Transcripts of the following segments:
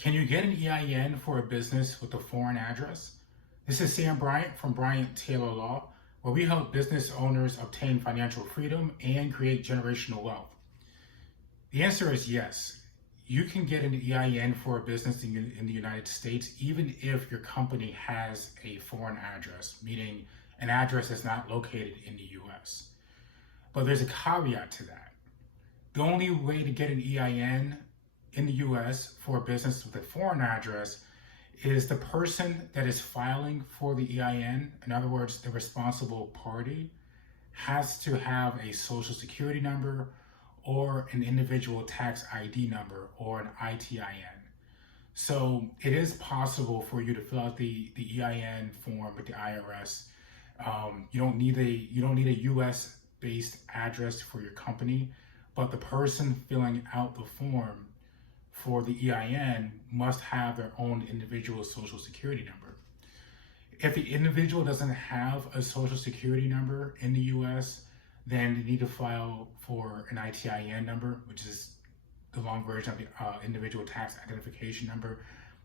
Can you get an EIN for a business with a foreign address? This is Sam Bryant from Bryant Taylor Law, where we help business owners obtain financial freedom and create generational wealth. The answer is yes. You can get an EIN for a business in the United States, even if your company has a foreign address, meaning an address that's not located in the US. But there's a caveat to that. The only way to get an EIN in the US for a business with a foreign address is the person that is filing for the EIN, in other words, the responsible party, has to have a social security number or an individual tax ID number or an ITIN. So it is possible for you to fill out the EIN form with the IRS. You don't need a US based address for your company, but the person filling out the form for the EIN must have their own individual social security number. If the individual doesn't have a social security number in the US, then they need to file for an ITIN number, which is the long version of the individual tax identification number.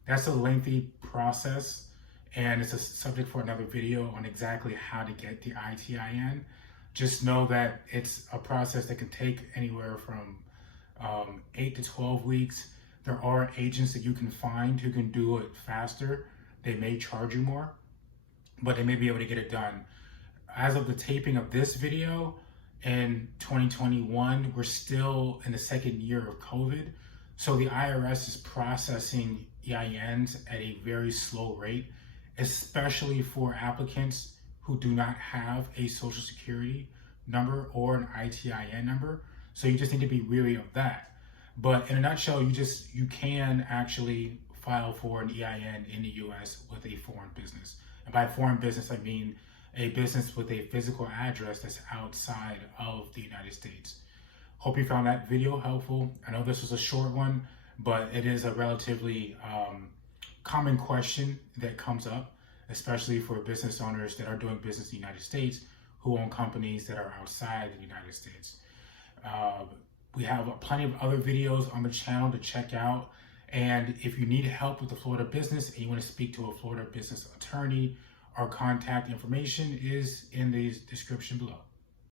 That's a lengthy process, and it's a subject for another video on exactly how to get the ITIN. Just know that it's a process that can take anywhere from 8 to 12 weeks. There are agents that you can find who can do it faster. They may charge you more, but they may be able to get it done. As of the taping of this video in 2021, we're still in the second year of COVID. So the IRS is processing EINs at a very slow rate, especially for applicants who do not have a social security number or an ITIN number. So you just need to be wary of that. But in a nutshell, you can actually file for an EIN in the US with a foreign business. And by foreign business, I mean a business with a physical address that's outside of the United States. Hope you found that video helpful. I know this was a short one, but it is a relatively common question that comes up, especially for business owners that are doing business in the United States who own companies that are outside the United States. We have plenty of other videos on the channel to check out. And if you need help with the Florida business and you want to speak to a Florida business attorney, our contact information is in the description below.